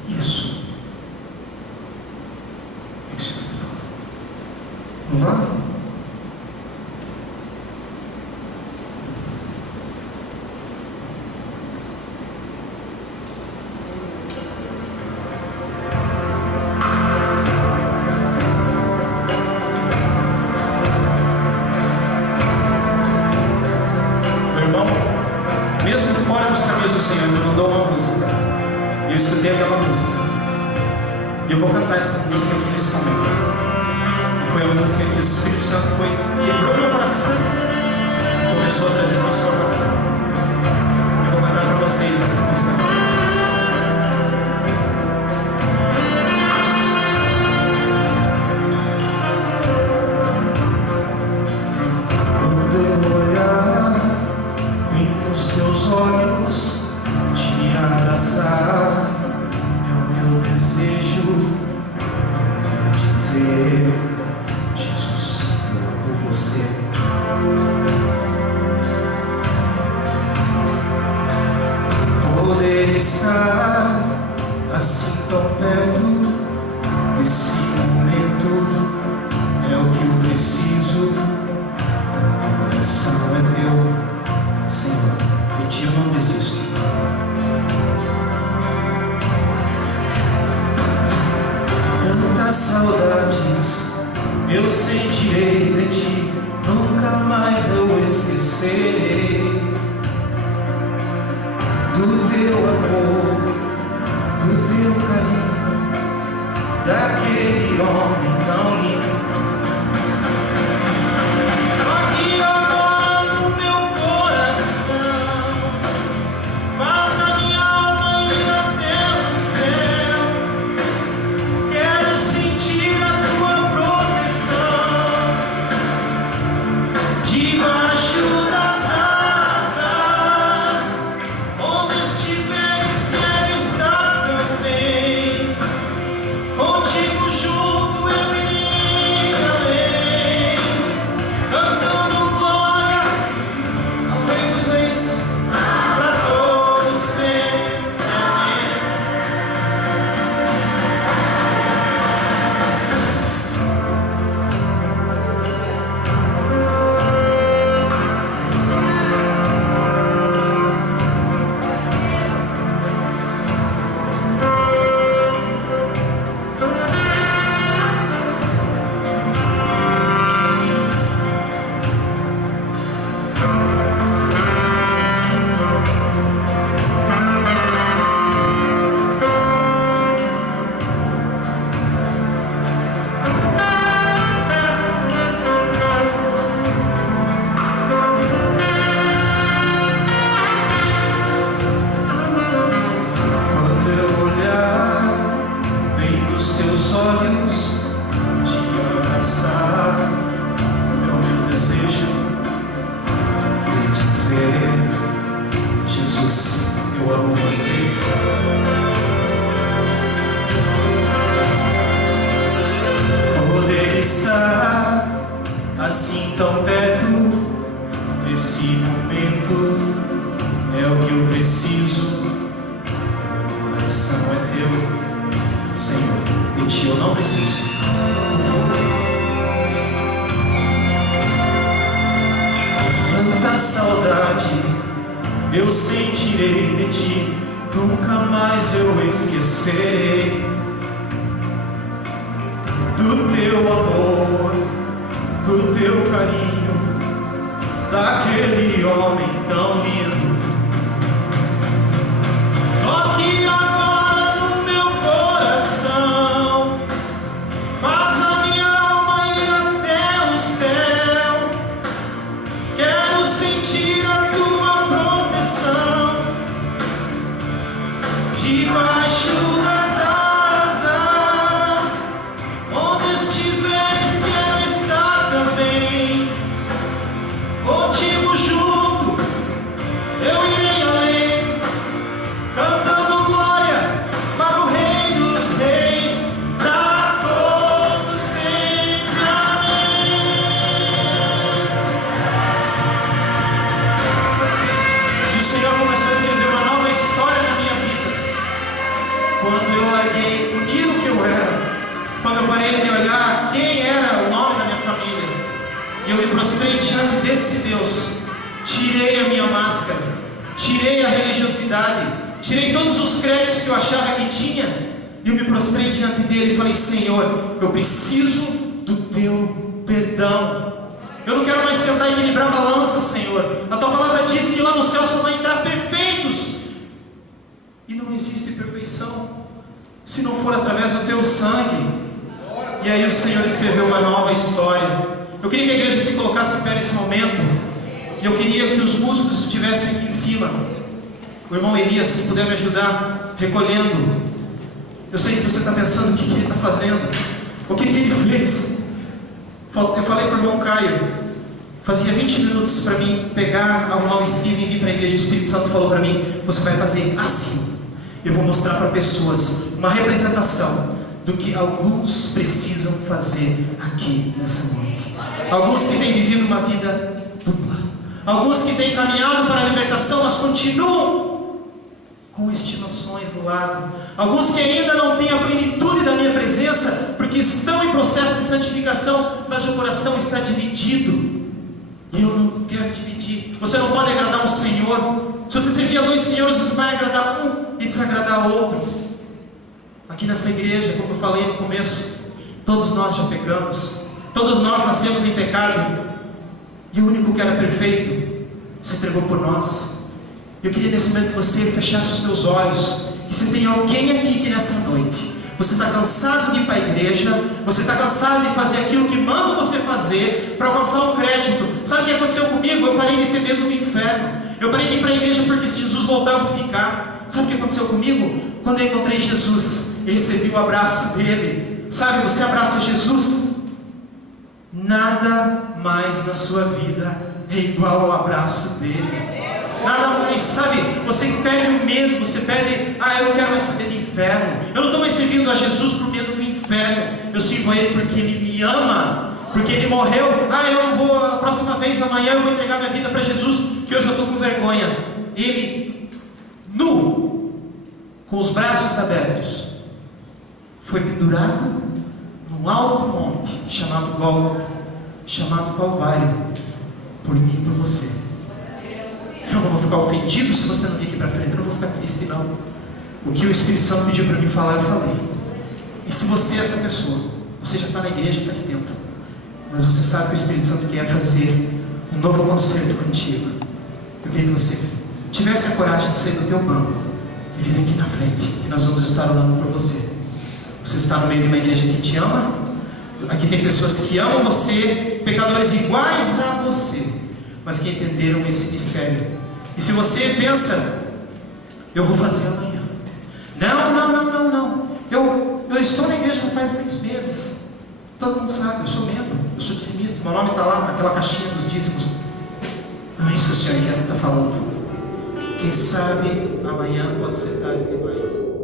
isso, o que o Senhor fala? Não vale? E eu vou cantar essa música aqui nesse momento. E foi a música que o Espírito Santo quebrou meu coração, começou a trazer transformação. Eu vou cantar para vocês essa música. Quando eu olhar nos teus olhos, te abraçar, meu desejo é dizer: Jesus, eu amo você. daquele homem tão lindo. Aqui agora no meu coração, faz a minha alma ir até o céu. Quero sentir a tua proteção debaixo das asas. Onde estiveres, quero estar também. Contigo junto eu irei além, cantando glória ao Rei dos Reis, pra todos sempre. Amém. Quando eu olhar bem nos teus olhos, te abraçar, é o meu desejo de dizer: Jesus, eu amo você. Poder estar assim tão perto, nesse momento é o que eu preciso. Meu coração é teu, Senhor, de ti eu não preciso. Tanta saudade eu sentirei de ti, nunca mais eu esquecerei do teu amor, do teu carinho, daquele homem tão lindo. Toque agora no meu coração, faz a minha alma ir até o céu. Quero sentir a tua proteção debaixo das asas. Onde estiveres, quero estar também. Contigo junto eu irei além, cantando glória para o Rei dos Reis, pra todos sempre. Amém. E o Senhor começou a escrever uma nova história na minha vida. Quando eu larguei o nido que eu era, quando eu parei de olhar quem era o nome da minha família, e eu me prostrei diante desse Deus, tirei a minha máscara, tirei a religiosidade, tirei todos os créditos que eu achava que tinha, e eu me prostrei diante dele e falei: Senhor, eu preciso do teu perdão. Eu não quero mais tentar equilibrar a balança, Senhor. A tua palavra diz que lá no céu só vai entrar perfeitos, e não existe perfeição se não for através do teu sangue. E aí o Senhor escreveu uma nova história. Eu queria que a igreja se colocasse em pé nesse momento, e eu queria que os músicos estivessem aqui em cima. O irmão Elias, se puder me ajudar recolhendo. Eu sei que você está pensando o que ele está fazendo, o que ele fez. Eu falei para o irmão Caio, fazia 20 minutos para mim pegar, arrumar o Steve e vir para a igreja. O Espírito Santo falou para mim: você vai fazer assim. Eu vou mostrar para pessoas uma representação do que alguns precisam fazer aqui nessa noite. Alguns que têm vivido uma vida dupla, alguns que têm caminhado para a libertação, mas continuam com estimações do lado, alguns que ainda não têm a plenitude da minha presença, porque estão em processo de santificação, mas o coração está dividido. E eu não quero dividir. Você não pode agradar um Senhor. Se você servir a dois senhores, você vai agradar um e desagradar o outro. Aqui nessa igreja, como eu falei no começo, todos nós já pecamos, todos nós nascemos em pecado, e o único que era perfeito se entregou por nós. Eu queria nesse momento que você fechasse os seus olhos, e se tem alguém aqui que nessa noite Você está cansado de ir para a igreja, você está cansado de fazer aquilo que mandam você fazer para alcançar um crédito. Sabe o que aconteceu comigo? Eu parei de ter medo do inferno. Eu parei de ir para a igreja porque se Jesus voltar eu vou ficar. Sabe o que aconteceu comigo? Quando eu encontrei Jesus, eu recebi o abraço dele. Sabe, você abraça Jesus, nada mais na sua vida é igual ao abraço dele. Nada mais, sabe, você perde o medo, você perde, eu não quero mais saber de inferno, eu não estou mais servindo a Jesus por medo do inferno, eu sirvo a Ele porque Ele me ama, porque Ele morreu. Eu não vou, a próxima vez, amanhã eu vou entregar minha vida para Jesus, que hoje eu estou com vergonha. Ele, nu, com os braços abertos, foi pendurado num alto monte, chamado Gólgota, chamado Calvário, por mim e por você. Eu não vou ficar ofendido se você não vir aqui para frente, eu não vou ficar triste não. O que o Espírito Santo pediu para mim falar, eu falei. E se você é essa pessoa, você já está na igreja faz tempo, mas você sabe que o Espírito Santo quer fazer um novo concerto contigo, eu queria que você tivesse a coragem de sair do teu banco e vir aqui na frente, que nós vamos estar orando por você. Você está no meio de uma igreja que te ama, aqui tem pessoas que amam você, pecadores iguais a você, mas que entenderam esse mistério. E se você pensa, eu vou fazer amanhã, não, eu estou na igreja já faz muitos meses, todo mundo sabe, eu sou membro, eu sou dizimista, meu nome está lá naquela caixinha dos dízimos. Não é isso que o Senhor está falando. Quem sabe amanhã pode ser tarde demais.